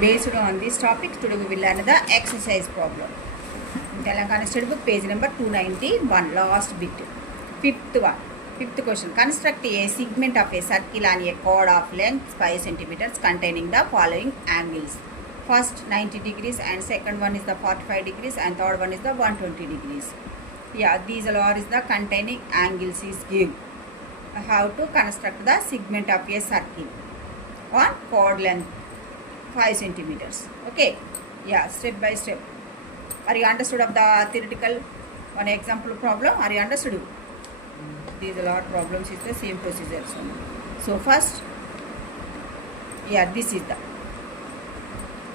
Based on this topic, today we will learn the exercise problem. Telangana State Book, page number 291, last bit. Fifth question. Construct a segment of a circle on a chord of length 5 centimeters containing the following angles. First 90 degrees and second one is the 45 degrees and third one is the 120 degrees. Yeah, these are is the containing angles is given. How to construct the segment of a circle on chord length 5 centimeters. Okay, yeah, step by step. Are you understood of the theoretical one example problem? Are you understood? These are problems is the same procedure. So first, yeah, this is the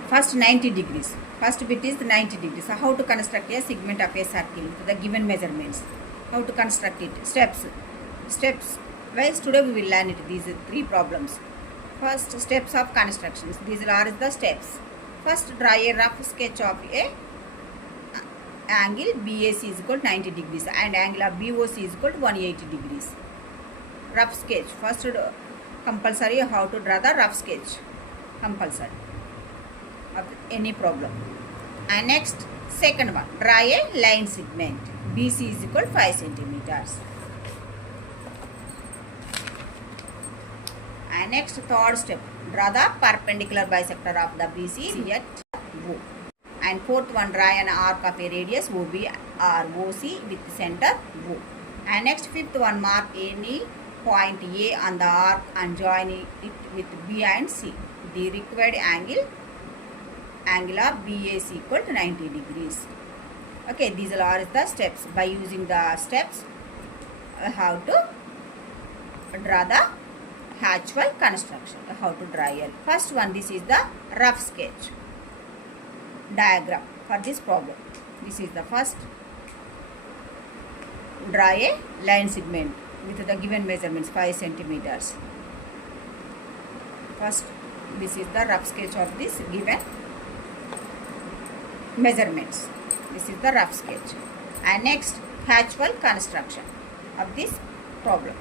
first 90 degrees. First bit is the 90 degrees. So how to construct a segment of a circle to the given measurements? How to construct it? Steps wise today we will learn it. These are 3 problems. First, steps of constructions. These are the steps. First, draw a rough sketch of a angle BAC is equal to 90 degrees and angle of BOC is equal to 180 degrees. Rough sketch. First, compulsory how to draw the rough sketch. Compulsory of any problem. And next, second one, draw a line segment. BC is equal to 5 centimeters. And next, third step, draw the perpendicular bisector of the BC at O. And fourth one, draw an arc of a radius OB or OC with center O. And next, fifth one, mark any point A on the arc and join it with B and C. The required angle of BAC equal to 90 degrees. Okay, these are the steps. By using the steps, how to draw the actual construction. How to draw it. First one, this is the rough sketch diagram for this problem. This is the first. Draw a line segment with the given measurements 5 centimeters. First, this is the rough sketch of this given measurements. This is the rough sketch. And next, actual construction of this problem.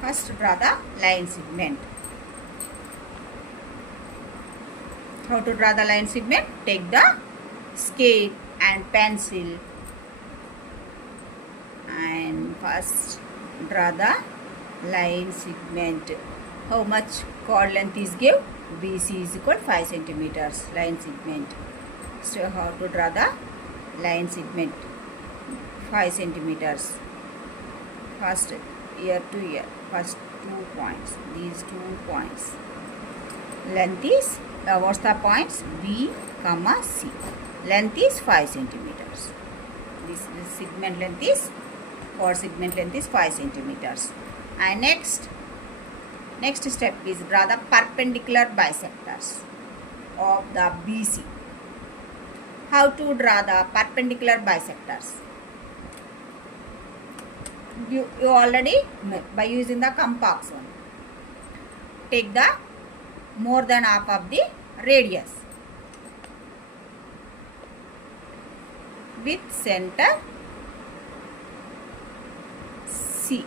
First, draw the line segment. How to draw the line segment? Take the scale and pencil and first draw the line segment. How much chord length is given? BC is equal to 5 centimeters. Line segment. So how to draw the line segment? 5 centimeters. First, ear to ear. First 2 points. These 2 points. Length is, what's the points? B, comma, C. Length is 5 centimeters. This segment length is, chord segment length is 5 centimeters. And next step is draw the perpendicular bisectors of the BC. How to draw the perpendicular bisectors? You already know by using the compass one. Take the more than half of the radius with center C.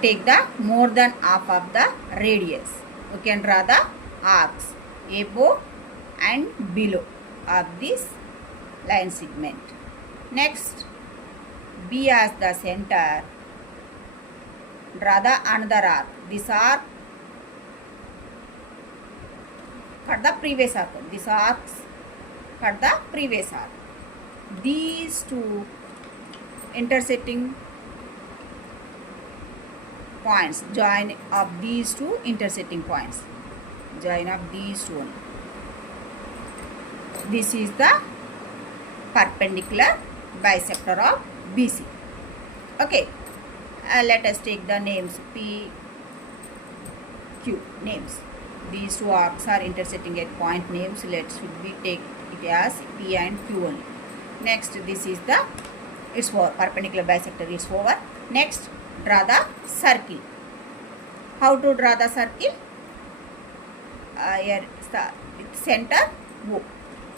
Take the more than half of the radius. You can draw the arcs above and below of this line segment. Next, B as the center. Draw the another arc. This arc for the previous arc. This arcs for the previous arc. These 2 intersecting points. Join of these 2 intersecting points. Join of these 2 only. This is the perpendicular bisector of BC. Okay. Let us take the names P, Q names. These 2 arcs are intersecting at point names. Let's take it as P and Q only. Next, this is the it's over. Perpendicular bisector is over. Next, draw the circle. How to draw the circle? Here with center O.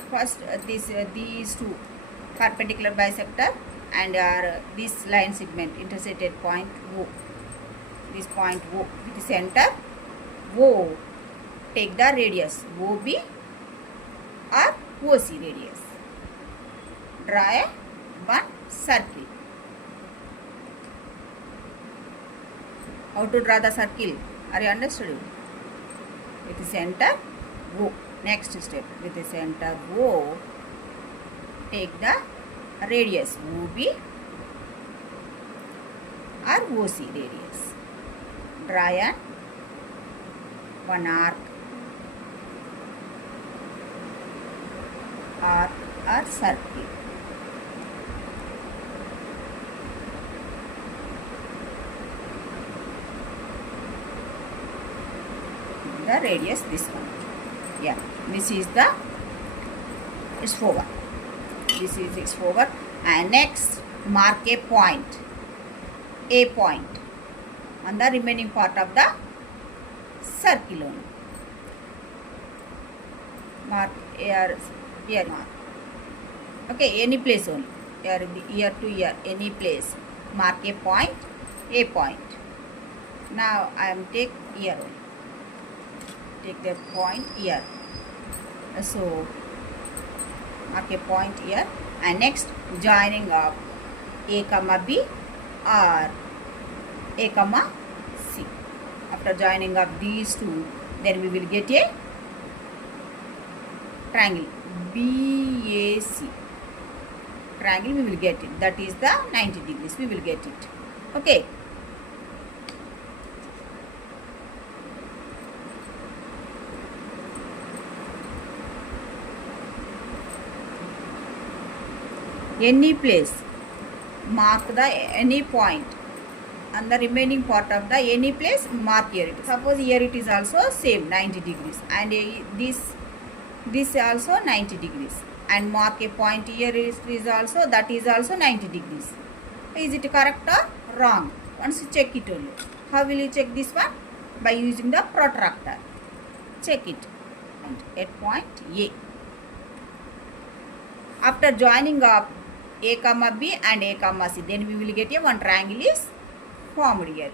First, these 2 perpendicular bisector and this line segment intersected point O. this point O with the center O. Take the radius OB or OC radius. Draw one circle. How to draw the circle? Are you understood? With the center O. Next step, with the center O, take the radius OB or OC radius. Draw one arc or circle. The radius this one. Yeah, this is the it's over. This is its over. And next, mark a point. A point on the remaining part of the circle only. Mark here mark. Okay, any place only. Here ear to ear, any place. Mark a point. A point. Now I am take ear only. Take the point here. So mark a point here, and next joining of A comma B or A comma C. After joining of these two, then we will get a triangle BAC. Triangle we will get it. That is the 90 degrees. We will get it. Okay. Any place, mark the any point and the remaining part of the any place, mark here. Suppose here it is also same 90 degrees, and this also 90 degrees, and mark a point here is also, that is also 90 degrees. Is it correct or wrong? Once you check it only. How will you check this one? By using the protractor. Check it at point A. After joining up A comma B and A comma C, then we will get a one triangle is formed here.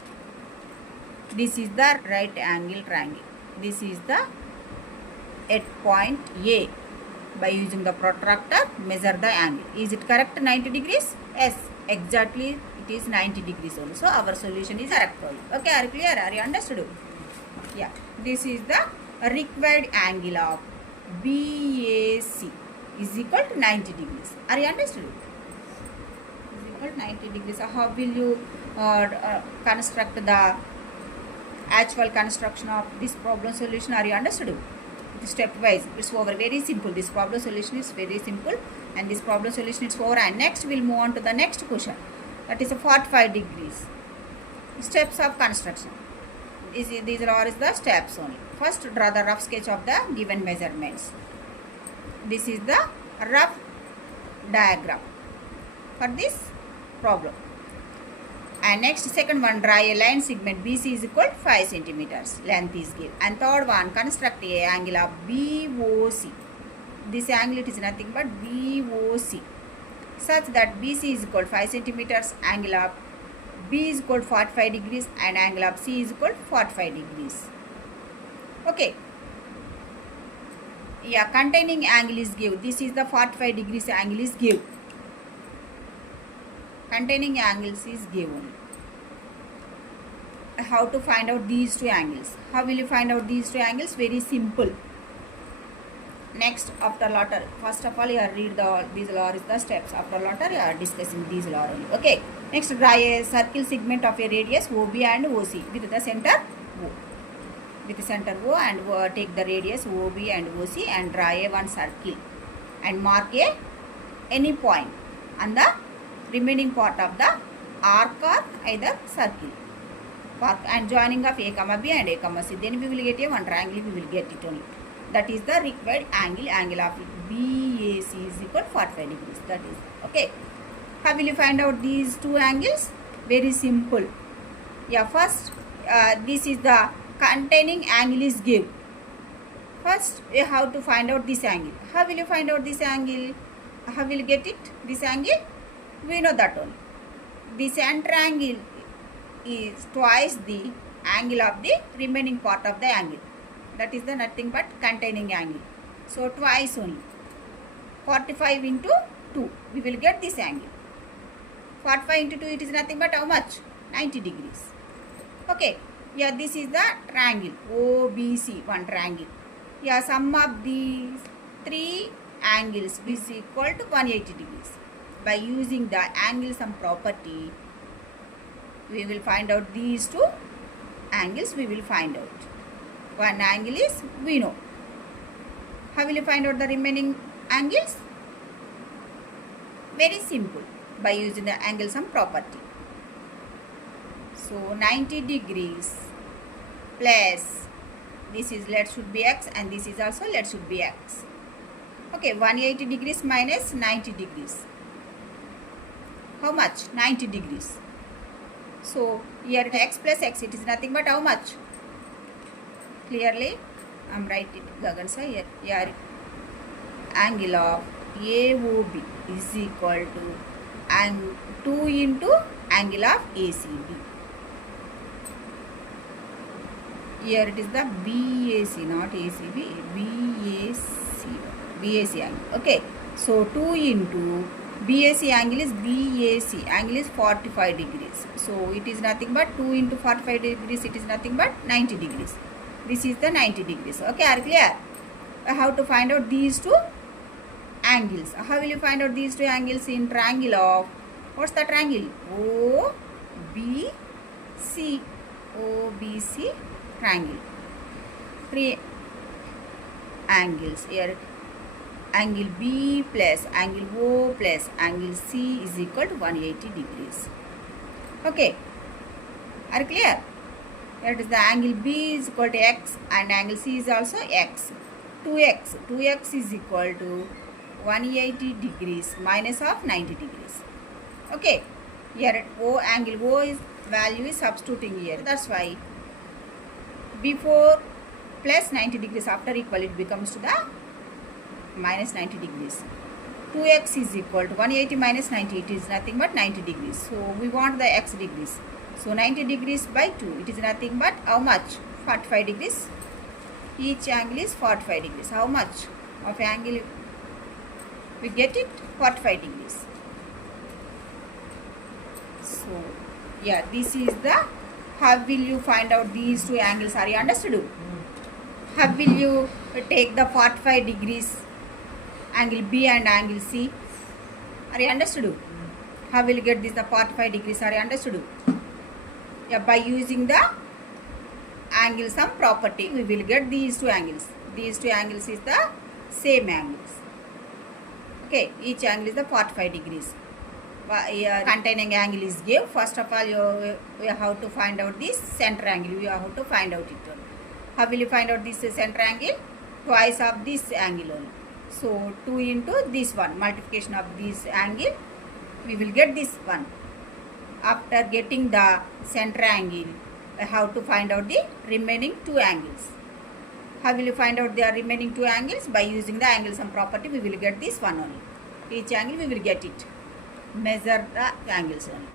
This is the right angle triangle. This is the at point A. By using the protractor, measure the angle. Is it correct 90 degrees? Yes, exactly it is 90 degrees only. So our solution is correct for you. Okay, are you clear? Are you understood? Yeah, this is the required angle of BAC is equal to 90 degrees. Are you understood? 90 degrees. How will you construct the actual construction of this problem solution? Are you understood? Stepwise, it's over. Very simple. This problem solution is very simple, and this problem solution is over. And next we'll move on to the next question. That is a 45 degrees. Steps of construction. These are the steps only. First, draw the rough sketch of the given measurements. This is the rough diagram for this problem. And next, second one, draw a line segment BC is equal to 5 centimeters. Length is given. And third one, construct a angle of BOC. This angle it is nothing but BOC, such that BC is equal to 5 centimeters, angle of B is equal to 45 degrees, and angle of C is equal to 45 degrees. Okay. Yeah, containing angle is given. This is the 45 degrees angle is given. Containing angles is given. How to find out these two angles? How will you find out these two angles? Very simple. Next, after later, first of all, you read these law is the steps. After later, you are discussing these law only. Okay. Next, draw a circle segment of a radius OB and OC with the center O. With the center O, and take the radius OB and OC and draw a one circle and mark a any point on the remaining part of the arc or either circle. Mark and joining of A comma B and A comma C. Then we will get a one triangle. We will get it only. That is the required angle. Angle of BAC is equal to 45 degrees. That is okay. How will you find out these two angles? Very simple. Yeah, first this is the containing angle is given. First you have to find out this angle. How will you find out this angle? How will you get it? This angle? We know that only. The center angle is twice the angle of the remaining part of the angle. That is the nothing but containing angle. So twice only. 45 into 2. We will get this angle. 45 into 2, it is nothing but how much? 90 degrees. Okay. Yeah, this is the triangle. OBC, one triangle. Yeah, sum of these three angles is equal to 180 degrees. By using the angle sum property, we will find out these two angles. We will find out. One angle is we know. How will you find out the remaining angles? Very simple. By using the angle sum property. So 90 degrees plus this is let should be x and this is also let should be x. Okay, 180 degrees minus 90 degrees. How much? 90 degrees. So here x plus x, it is nothing but how much? Clearly, I am writing Gagan sir here. Here angle of AOB is equal to 2 into angle of ACB. Here it is the BAC, not ACB, BAC angle. Okay, so 2 into BAC angle is BAC angle is 45 degrees. So it is nothing but 2 into 45 degrees, it is nothing but 90 degrees. This is the 90 degrees. Okay, are clear? How to find out these two angles? How will you find out these two angles in triangle of, what's the triangle? OBC. OBC triangle. Three angles here. Angle B plus angle O plus angle C is equal to 180 degrees. Okay. Are clear? That is the angle B is equal to x and angle C is also x. 2x. 2x is equal to 180 degrees minus of 90 degrees. Okay. Here O angle O is value is substituting here. That's why before plus 90 degrees, after equal it becomes to the minus 90 degrees. 2x is equal to 180 minus 90, it is nothing but 90 degrees. So we want the x degrees. So 90 degrees by 2, it is nothing but how much? 45 degrees. Each angle is 45 degrees. How much of angle we get it? 45 degrees. So yeah, this is the, how will you find out these two angles? Are you understood? How will you take the 45 degrees angle B and angle C? Are you understood? How will you get this the 45 degrees? Are you understood? Yeah, by using the angle sum property, we will get these two angles. These two angles is the same angles. Okay, each angle is the 45 degrees. Containing angle is given. First of all, you have to find out this center angle. You have to find out it. How will you find out this center angle? Twice of this angle only. So 2 into this one, multiplication of this angle, we will get this one. After getting the center angle, I have to find out the remaining two angles. How will you find out the remaining two angles? By using the angle sum property, we will get this one only. Each angle we will get it. Measure the angles only.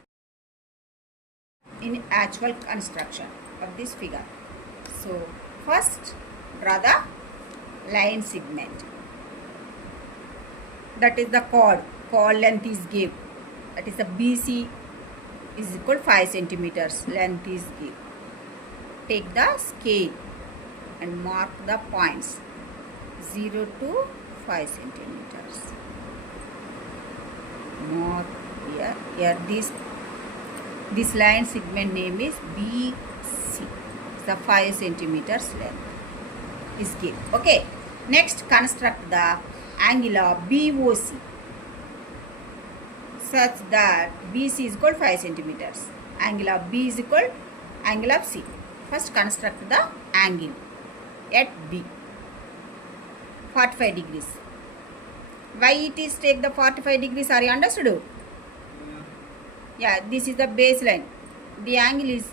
In actual construction of this figure. So first draw the line segment. That is the chord. Chord length is given. That is the BC is equal to 5 centimeters. Length is given. Take the scale and mark the points 0 to 5 centimeters. Mark here. Here this line segment name is BC. The 5 centimeters length is given. Okay. Next, construct the angle of BOC such that BC is equal to 5 centimeters. Angle of B is equal to angle of C. First, construct the angle at B. 45 degrees. Why it is take the 45 degrees? Are you understood? Yeah, this is the baseline. The angle is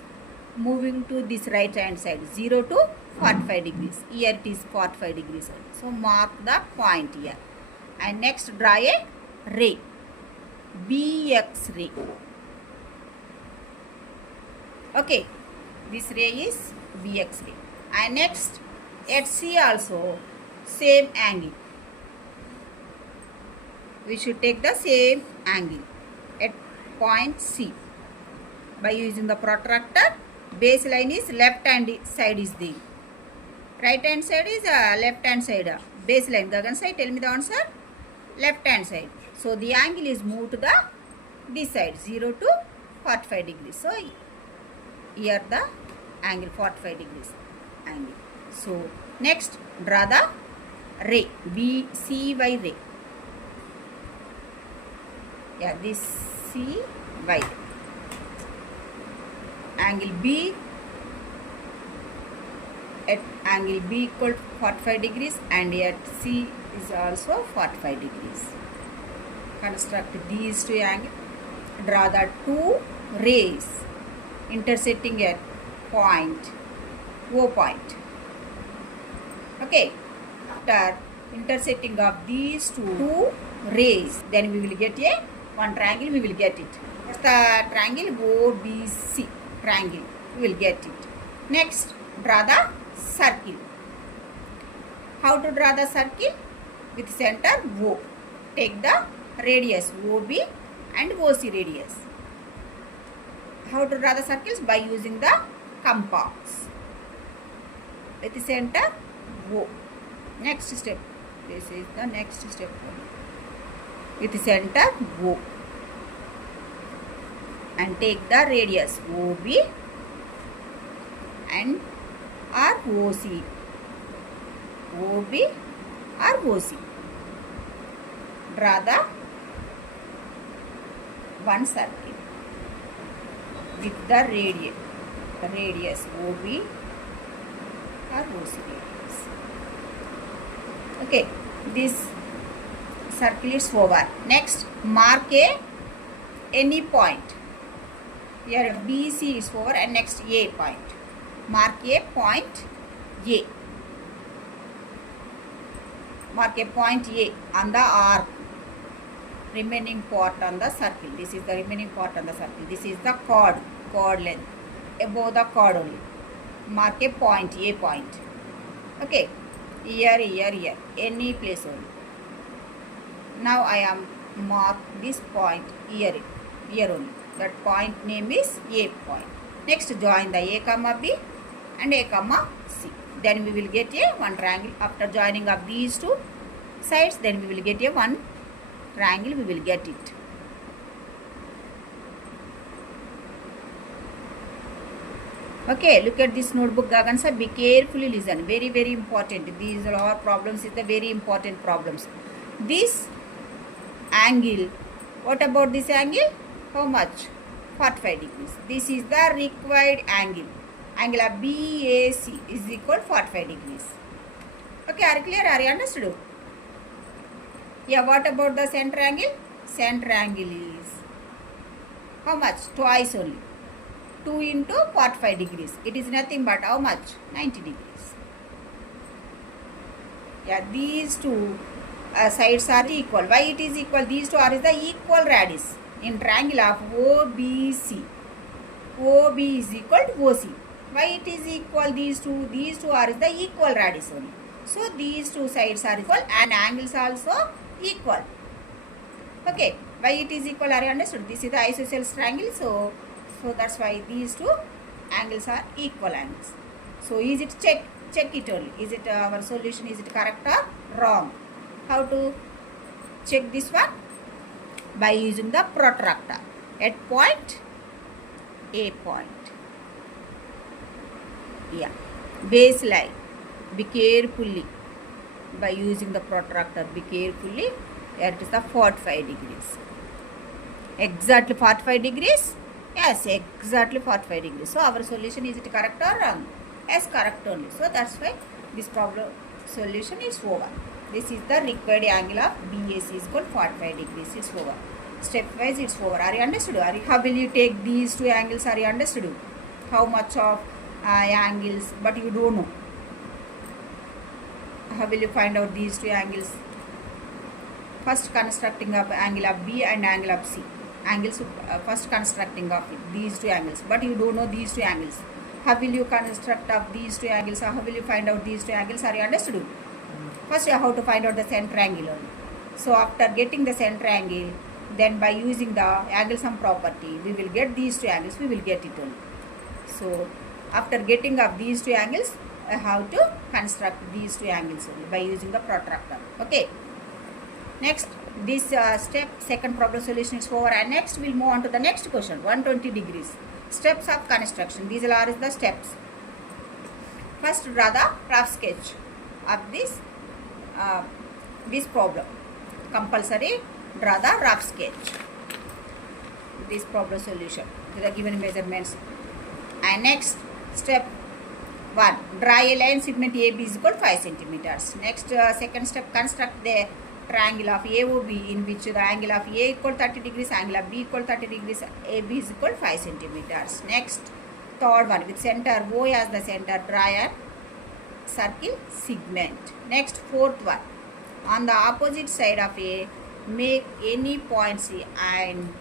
moving to this right hand side, 0 to 45 degrees. Here it is 45 degrees. So mark the point here. And next draw a ray. BX ray. Okay, this ray is BX ray. And next, at C also same angle. We should take the same angle at point C. By using the protractor, baseline is left hand side is there. Right hand side is left hand side. Baseline, Gagan side, tell me the answer. Left hand side. So the angle is moved to the this side, 0 to 45 degrees. So here the angle 45 degrees angle. So next, draw the ray, BCY ray. Yeah, this CY. Angle B, at angle B equal to 45 degrees and at C is also 45 degrees. Construct these two angles. Draw the two rays intersecting at point O point. Okay. After intersecting of these two rays, then we will get a one triangle. We will get it. That's the triangle OBC triangle. We will get it. Next, draw the circle. How to draw the circle? With center O. Take the radius OB and OC radius. How to draw the circles? By using the compass. With the center O. Next step. This is the next step. With the center O. And take the radius OB and OC. OB or OC. Draw the one circle with the radius OB or OC radius. Okay, this circle is over. Next, mark any point. Here BC is over and next A point. Mark a point A. Mark a point A on the arc. Remaining part on the circle. This is the remaining part on the circle. This is the chord length. Above the chord only. Mark a point, A point. Okay. Here. Any place only. Now I am mark this point here only. That point name is A point. Next, join the A comma B and A comma C. Then we will get a one triangle. After joining of these two sides, then we will get a one triangle. We will get it. Okay, look at this notebook, Gagan sir. Be carefully listen. Very, very important. These are our problems. Is the very important problems. This angle. What about this angle? How much? 45 degrees. This is the required angle. Angle of BAC is equal to 45 degrees. Okay, are you clear? Are you understood? Yeah, what about the center angle? Center angle is how much? Twice only. 2 into 45 degrees. It is nothing but how much? 90 degrees. Yeah, these two sides are equal. Why it is equal? These two are the equal radius. In triangle of OBC, OB is equal to OC. Why it is equal? These two are the equal radius only. So these two sides are equal and angles also equal. Okay, why it is equal? Are you understood? This is the isosceles triangle. So that's why these two angles are equal angles. So is it check it only? Is it our solution? Is it correct or wrong? How to check this one? By using the protractor at point A point. Yeah, baseline. Be carefully by using the protractor. Be carefully. Here it is the 45 degrees. Exactly 45 degrees. Yes, exactly 45 degrees. So our solution, is it correct or wrong? Yes, correct only. So that's why this problem solution is over. This is the required angle of BAC is equal to 45 degrees. It's over. Stepwise it's over. Are you understood? How will you take these two angles? Are you understood? How much of angles? But you don't know. How will you find out these two angles? First, constructing of angle of B and angle of C. angles, first constructing of these two angles, but you don't know these two angles. How will you construct of these two angles, or how will you find out these two angles? Are you understood? First you have to find out the center angle only. So after getting the center angle, then by using the angle sum property, we will get these two angles, we will get it only. So after getting of these two angles, I have to construct these two angles only by using the protractor. Okay. Next, this step, second problem solution is over, and next we'll move on to the next question, 120 degrees. Steps of construction. These are the steps. First, draw the rough sketch of this problem. Compulsory draw the rough sketch. This problem solution. These are given measurements. And next, step 1. Draw a line segment AB is equal to 5 centimeters. Next, second step, construct the triangle of AOB in which the angle of A equal 30 degrees, angle of B equal 30 degrees, AB is equal 5 centimeters. Next, third one, with center O as the center, draw a circle segment. Next, fourth one, on the opposite side of A, make any point C and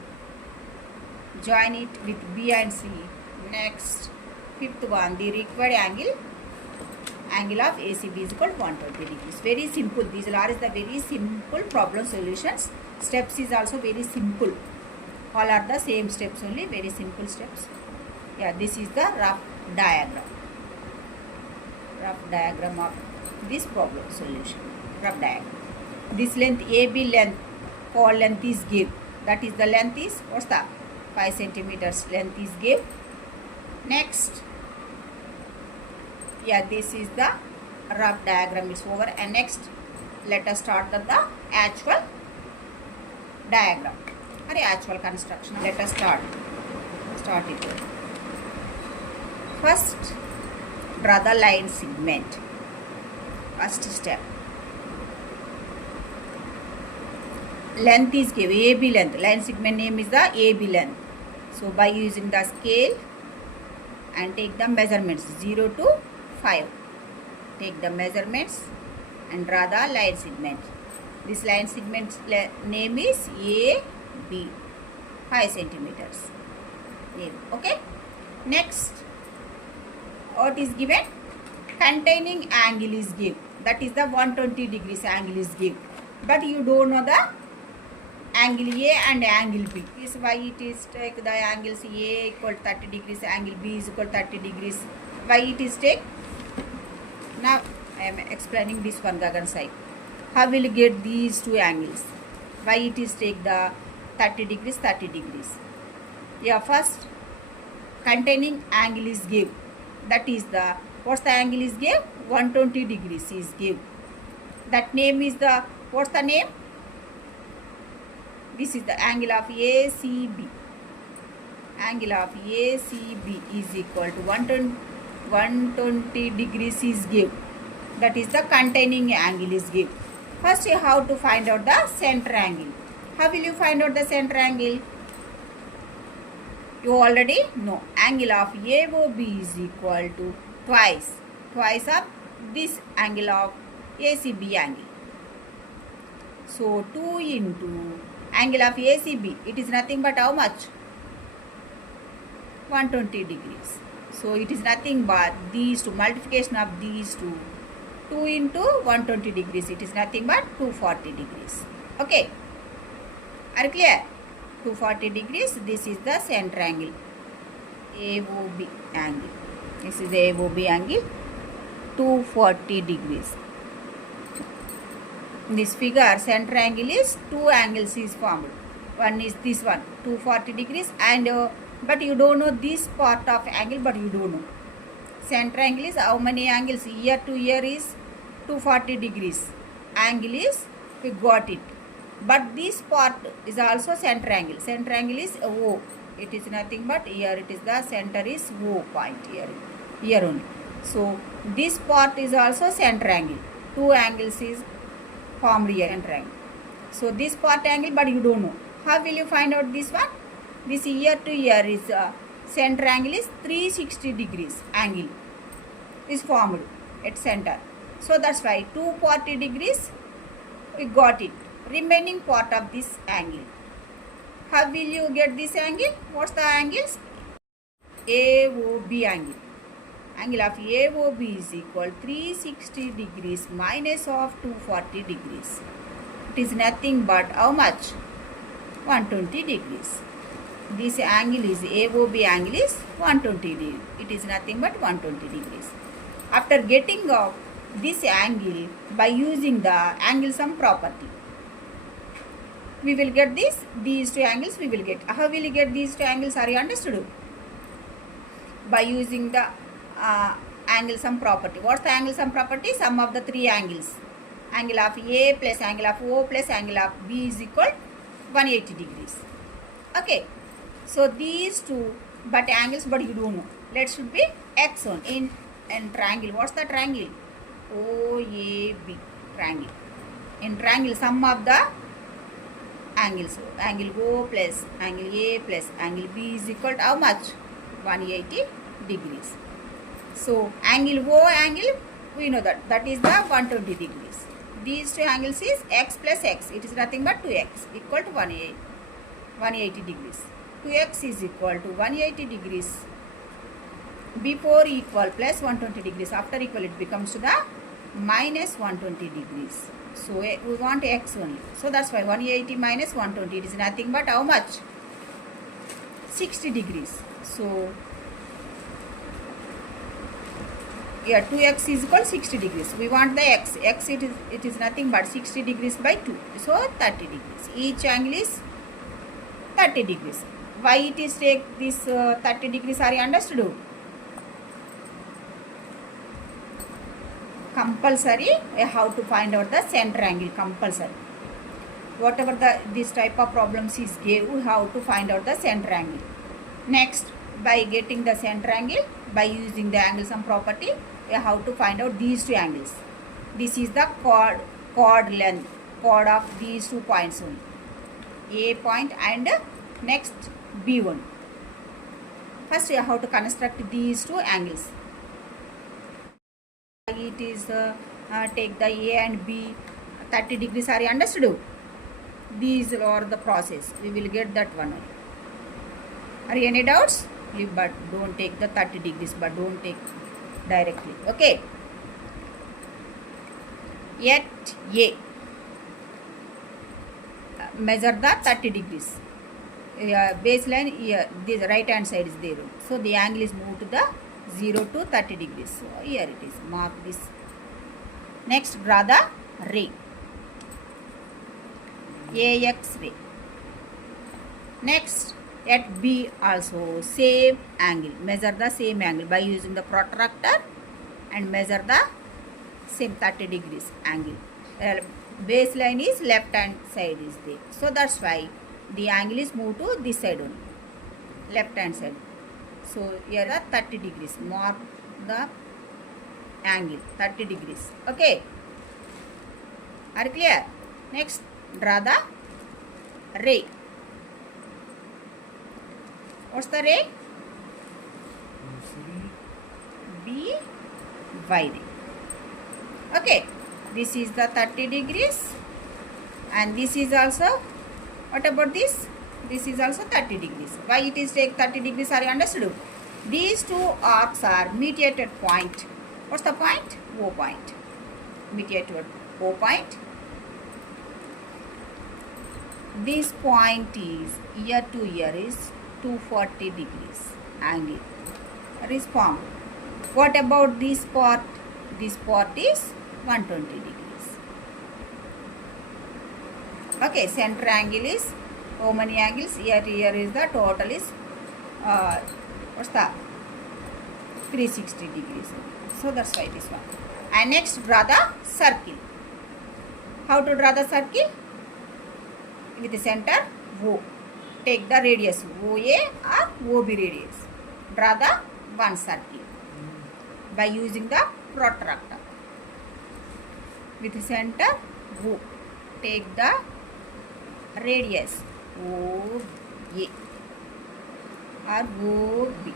join it with B and C. Next, fifth one, the required angle of ACB is equal to 120 degrees. Very simple. These are the very simple problem solutions. Steps is also very simple. All are the same steps only. Very simple steps. Yeah, this is the rough diagram. Rough diagram of this problem solution. Rough diagram. This length AB length, chord length is give. That is the length is, what's the 5 centimeters length is give. Next, yeah, this is the rough diagram is over, and next let us start the actual diagram or actual construction. Let us start it. First, draw the line segment. First step. Length is given, AB length. Line segment name is the AB length. So by using the scale and take the measurements 0 to 5. Take the measurements and draw the line segment. This line segment name is AB, 5 centimeters. Okay. Next, what is given? Containing angle is given. That is the 120 degrees angle is given. But you don't know the angle A and angle B. This is why it is take the angles A equal 30 degrees, angle B is equal 30 degrees. Why it is take? Now I am explaining this one Gagan side. How will you get these two angles? Why it is take the 30 degrees, 30 degrees? Yeah, first containing angle is give. That is the, what's the angle is give? 120 degrees is give. That name is the, what's the name? This is the angle of ACB. Angle of ACB is equal to 120 degrees is give. That is the containing angle is give. First you have to find out the center angle. How will you find out the center angle? You already know. Angle of AOB is equal to twice of this angle of ACB angle. So 2 into angle of ACB, it is nothing but how much? 120 degrees. So it is nothing but these two, multiplication of these two. 2 into 120 degrees, it is nothing but 240 degrees. Okay. Are you clear? 240 degrees. This is the center angle. AOB angle. This is the AOB angle. 240 degrees. In this figure, center angle is, two angles is formed. One is this one, 240 degrees, and but you don't know this part of angle, but you don't know. Center angle is how many angles? Ear to ear is 240 degrees. Angle is, we got it. But this part is also center angle. Center angle is O. It is nothing but here it is the center is O point here only. So this part is also center angle. Two angles is formed here, center angle. So this part angle, but you don't know. How will you find out this one? This ear to ear is center angle is 360 degrees angle is formed at center. So that's why 240 degrees we got it. Remaining part of this angle How will you get this angle? What's the angles? AOB angle. Angle of AOB is equal 360 degrees minus of 240 degrees. It is nothing but how much? 120 degrees. This angle is AOB angle is 120 degrees. It is nothing but 120 degrees. After getting of this angle by using the angle sum property, we will get these two angles we will get. How will you get these two angles? Are you understood? By using the angle sum property. What's the angle sum property? Sum of the three angles. Angle of A plus angle of O plus angle of B is equal 180 degrees. Okay. So these two angles, but you don't know. Let should be X1 in triangle. What's the triangle? OAB triangle. In triangle, sum of the angles. Angle O plus angle A plus angle B is equal to how much? 180 degrees. So angle O angle, we know that is the 120 degrees. These two angles is X plus X. It is nothing but 2X equal to 180 degrees. 2X is equal to 180 degrees. Before equal plus 120 degrees. After equal it becomes to the minus 120 degrees. So we want X only. So that's why 180 minus 120. It is nothing but how much? 60 degrees. So here 2x is equal to 60 degrees. We want the x. X it is nothing but 60 degrees by 2. So 30 degrees. Each angle is 30 degrees. Why it is take this 30 degrees? Are you understood? Compulsory, how to find out the center angle, compulsory. Whatever this type of problems is gave, how to find out the center angle. Next, by getting the center angle, by using the angle sum property, how to find out these two angles. This is the chord length, chord of these 2 points only. A point and next B1. First, how to construct these two angles. It is take the A and B 30 degrees. Are you understood? These are the process. We will get that one. Are you any doubts? But don't take the 30 degrees, but don't take directly. Okay. Yet A. Measure the 30 degrees. Baseline here, this right hand side is there. So the angle is moved to the 0 to 30 degrees. So here it is. Mark this. Next, draw the ray. AX ray. Next, at B also same angle. Measure the same angle by using the protractor and measure the same 30 degrees angle. Baseline is left hand side is there. So that's why the angle is moved to this side only. Left hand side. So here are 30 degrees. Mark the angle 30 degrees. Okay. Are you clear? Next, draw the ray. What's the ray? B Y ray. Okay. This is the 30 degrees. And this is also, what about this? This is also 30 degrees. Why it is take 30 degrees? Are you understood? These two arcs are mediated point. What's the point? O point. Mediated O point. This point is ear to ear is 240 degrees angle. That is formed. What about this part? This part is 120 degrees. Okay, center angle is how many angles? Ear to ear is the total is what's that? 360 degrees. So that's why this one. And next, draw the circle. How to draw the circle? With the center O. Take the radius OA or OB radius. Draw the one circle by using the protractor. With the center O. Take the radius OA or OB.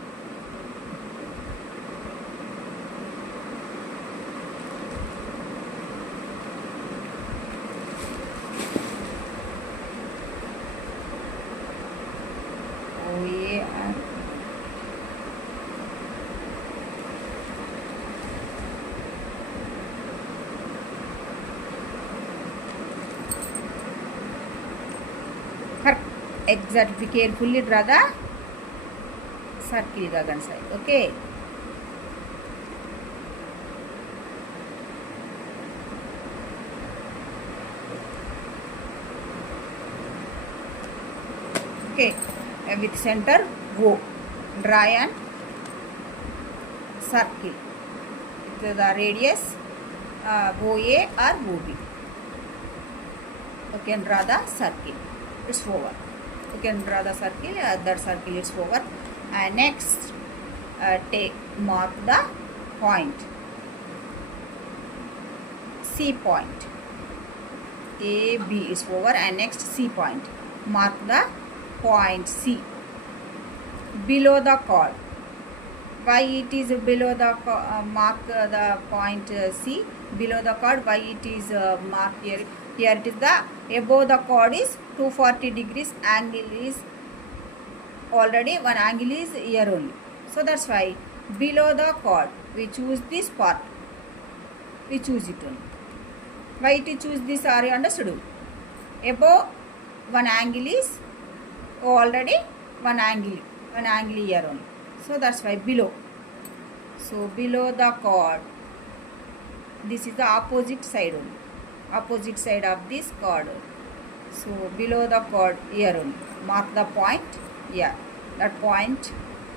Exactly. Be carefully draw the circle gagan side. Okay. Okay. With center O. Draw an circle. With the radius OA or OB. You can draw the circle. It's over. You can draw the circle. That circle is over. And next, mark the point. C point. A, B is over. And next C point. Mark the point C. Below the chord. Why it is below the mark the point C below the chord? Why it is marked here? Here it is the above the chord is 240 degrees. Angle is already one angle is here only. So that's why below the chord we choose this part. We choose it only. Why to choose this? Are you understood? Above one angle is already one angle here only. So that's why below. So below the chord, this is the opposite side only. Opposite side of this chord. So below the chord here only. Mark the point. Yeah, that point.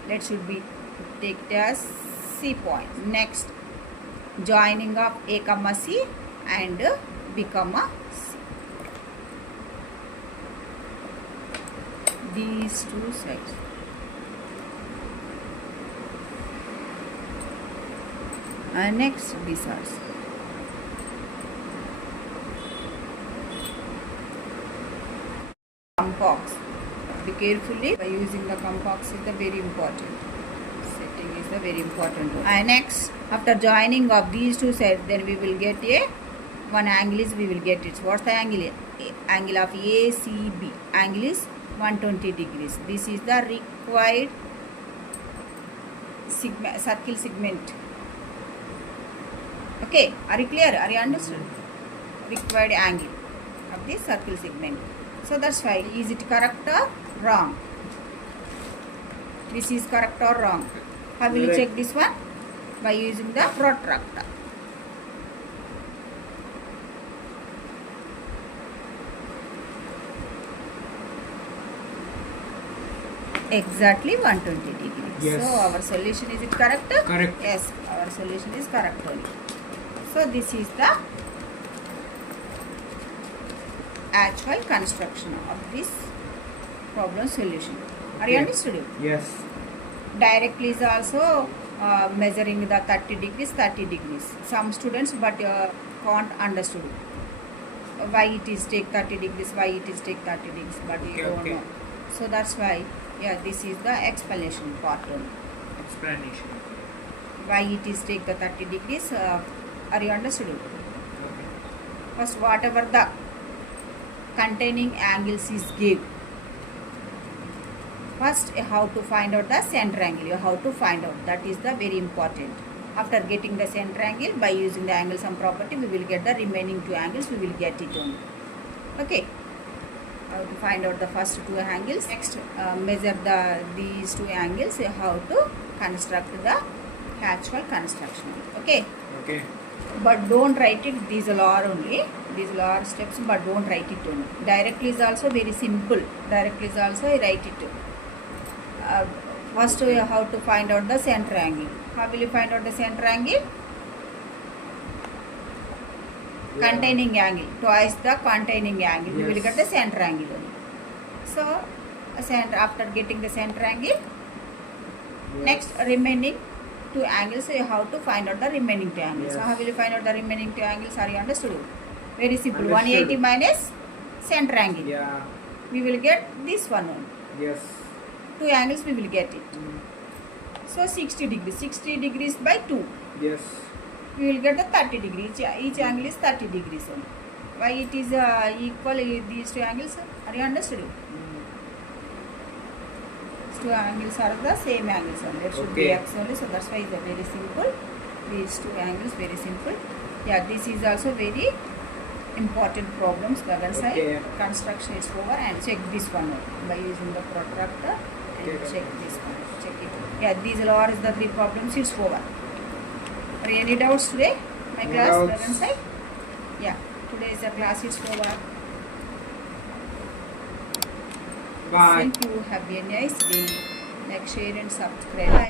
That should be take it as C point. Next, joining of A comma C and B comma C. These two sides. And next these are complex. Be carefully by using the complex is the very important. Setting is the very important one. And next, after joining of these two sides, then we will get a one angle is we will get it. What's the angle? Angle of ACB. Angle is 120 degrees. This is the required circle segment. Okay, are you clear? Are you understood? Required angle of this circle segment. So that's why. Is it correct or wrong? This is correct or wrong? How will you check this one? By using the protractor. Exactly 120 degrees. Yes. So our solution, is it correct? Correct. Yes, our solution is correct only. So this is the actual construction of this problem solution. Are you understood? Yes. Directly is also measuring the 30 degrees. Some students but can't understood why it is take 30 degrees, why it is take 30 degrees, but you don't know. So that's why, yeah, this is the explanation part only. Explanation. Why it is take the 30 degrees. Are you understood? Okay. First, whatever the containing angles is give. First, how to find out the center angle. You have to find out. That is the very important. After getting the center angle, by using the angle sum property, we will get the remaining two angles. We will get it only. Okay. How to find out the first two angles. Next, measure these two angles. How to construct the actual construction. Okay. Okay. But don't write it. These are only. These are steps, but don't write it only. Directly is also very simple. Directly is also I write it. First, how to find out the center angle. How will you find out the center angle? Yeah. Containing angle. Twice the containing angle. Yes. We will get the center angle only. So, center, after getting the center angle, yes. Next remaining two angles, you have to find out the remaining two angles. Yes. So, how will you find out the remaining two angles? Are you understood? Very simple. Understood. 180 minus center angle. Yeah. We will get this one only. Yes. Two angles we will get it. So 60 degrees. 60 degrees by 2. Yes. We will get the 30 degrees. Each angle is 30 degrees only. Why it is equal these two angles? Are you understood? These two angles are the same angles only. There should be x only. So that's why it is very simple. These two angles very simple. Yeah, this is also very important problems. Gagan side. Okay. Construction is over, and check this one out by using the protractor and Okay. check this one. Check it. Yeah, these are the 3 problems. It's over. Are any doubts today? My No class, doubts. Gagan side. Yeah, today's the class is over. Bye. Thank you. Have a nice day. Like, share, and subscribe. Bye.